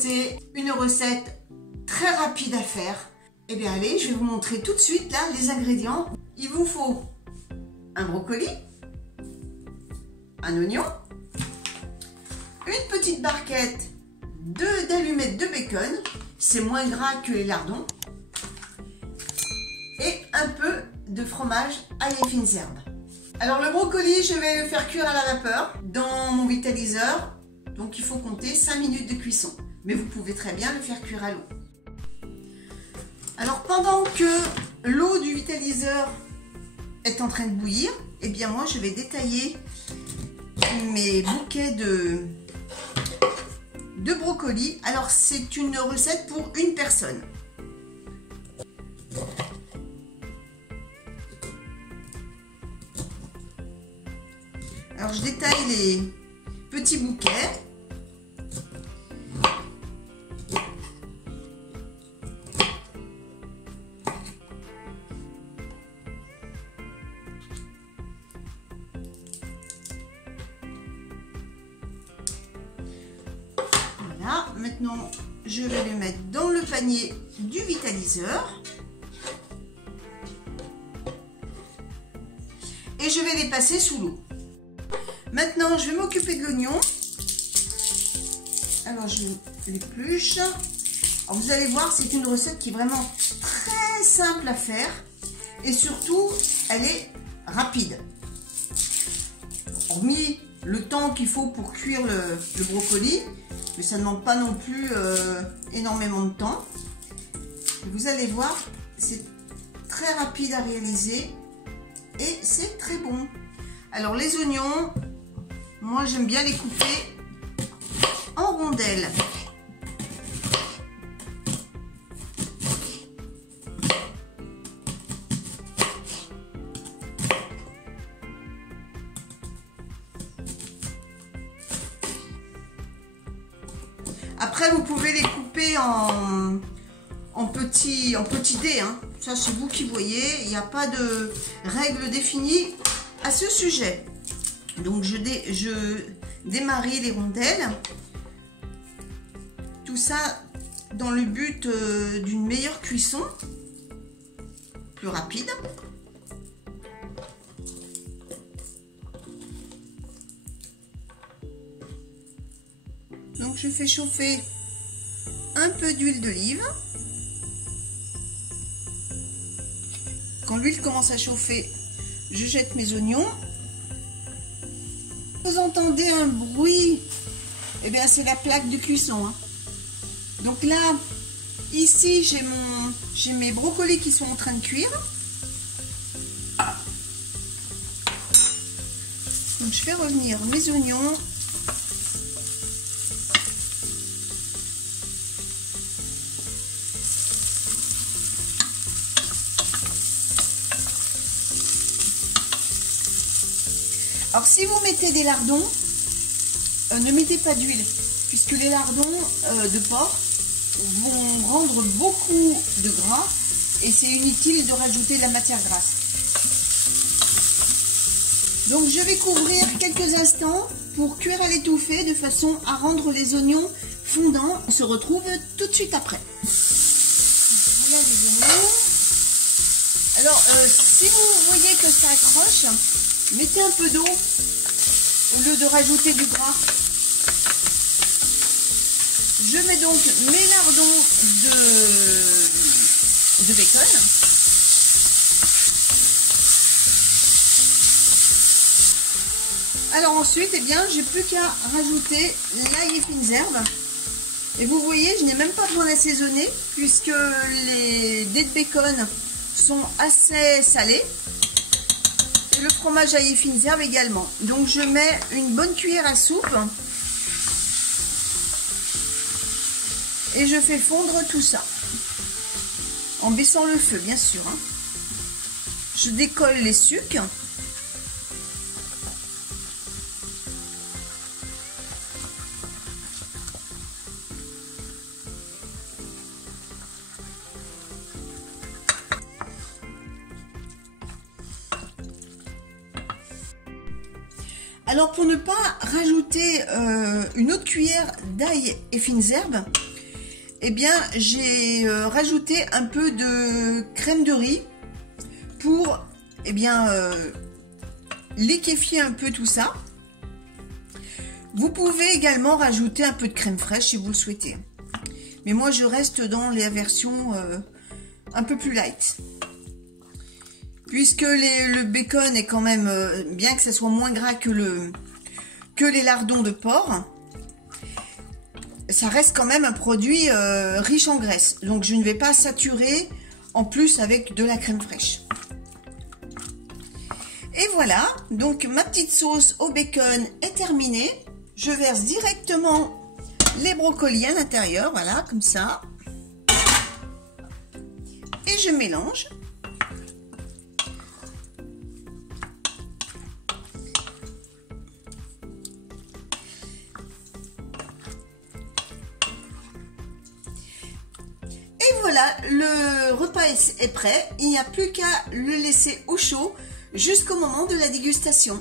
proposer une recette très rapide à faire. Eh bien allez, je vais vous montrer tout de suite là les ingrédients. Il vous faut un brocoli, un oignon, une petite barquette d'allumettes de bacon, c'est moins gras que les lardons, et un peu de fromage ail et fines herbes. Alors le brocoli, je vais le faire cuire à la vapeur dans mon vitaliseur, donc il faut compter 5 minutes de cuisson, mais vous pouvez très bien le faire cuire à l'eau. Alors pendant que l'eau du vitaliseur est en train de bouillir, eh bien moi je vais détailler mes bouquets de brocoli. Alors c'est une recette pour une personne. Alors je détaille les petits bouquets. Voilà, maintenant je vais les mettre dans le panier du vitaliseur. Et je vais les passer sous l'eau. Maintenant, je vais m'occuper de l'oignon. Alors, je l'épluche. Alors, vous allez voir, c'est une recette qui est vraiment très simple à faire. Et surtout, elle est rapide. Hormis le temps qu'il faut pour cuire le brocoli. Mais ça ne demande pas non plus énormément de temps. Vous allez voir, c'est très rapide à réaliser. Et c'est très bon. Alors, les oignons... Moi, j'aime bien les couper en rondelles. Après, vous pouvez les couper en petits dés. Hein. Ça, c'est vous qui voyez. Il n'y a pas de règle définie à ce sujet. Donc je démarie les rondelles, tout ça dans le but d'une meilleure cuisson, plus rapide. Donc je fais chauffer un peu d'huile d'olive. Quand l'huile commence à chauffer, je jette mes oignons. Vous entendez un bruit, eh bien c'est la plaque de cuisson. Hein. Donc là, ici j'ai mes brocolis qui sont en train de cuire. Donc je fais revenir mes oignons. Alors si vous mettez des lardons, ne mettez pas d'huile, puisque les lardons de porc vont rendre beaucoup de gras et c'est inutile de rajouter de la matière grasse. Donc je vais couvrir quelques instants pour cuire à l'étouffée de façon à rendre les oignons fondants. On se retrouve tout de suite après. Voilà les oignons. Alors si vous voyez que ça accroche, mettez un peu d'eau au lieu de rajouter du gras. Je mets donc mes lardons de bacon. Alors ensuite, eh bien, j'ai plus qu'à rajouter l'ail et fines herbes. Et vous voyez, je n'ai même pas besoin d'assaisonner puisque les dés de bacon sont assez salés. Le fromage ail et fines herbes également. Donc je mets une bonne cuillère à soupe et je fais fondre tout ça en baissant le feu bien sûr. Hein. Je décolle les sucs. Alors pour ne pas rajouter une autre cuillère d'ail et fines herbes, eh bien, j'ai rajouté un peu de crème de riz pour, eh bien, liquéfier un peu tout ça. Vous pouvez également rajouter un peu de crème fraîche si vous le souhaitez. Mais moi, je reste dans les versions un peu plus light. Puisque le bacon est quand même, bien que ça soit moins gras que les lardons de porc, ça reste quand même un produit riche en graisse. Donc, je ne vais pas saturer en plus avec de la crème fraîche. Et voilà, donc ma petite sauce au bacon est terminée. Je verse directement les brocolis à l'intérieur, voilà, comme ça. Et je mélange. Et voilà, le repas est prêt. Il n'y a plus qu'à le laisser au chaud jusqu'au moment de la dégustation.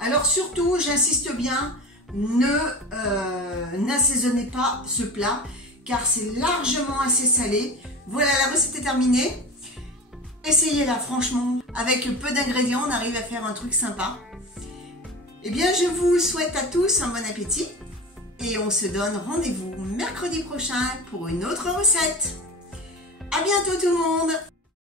Alors surtout, j'insiste bien, n'assaisonnez pas ce plat car c'est largement assez salé. Voilà, la recette est terminée. Essayez-la franchement, avec peu d'ingrédients, on arrive à faire un truc sympa. Eh bien, je vous souhaite à tous un bon appétit et on se donne rendez-vous mercredi prochain pour une autre recette. À bientôt tout le monde!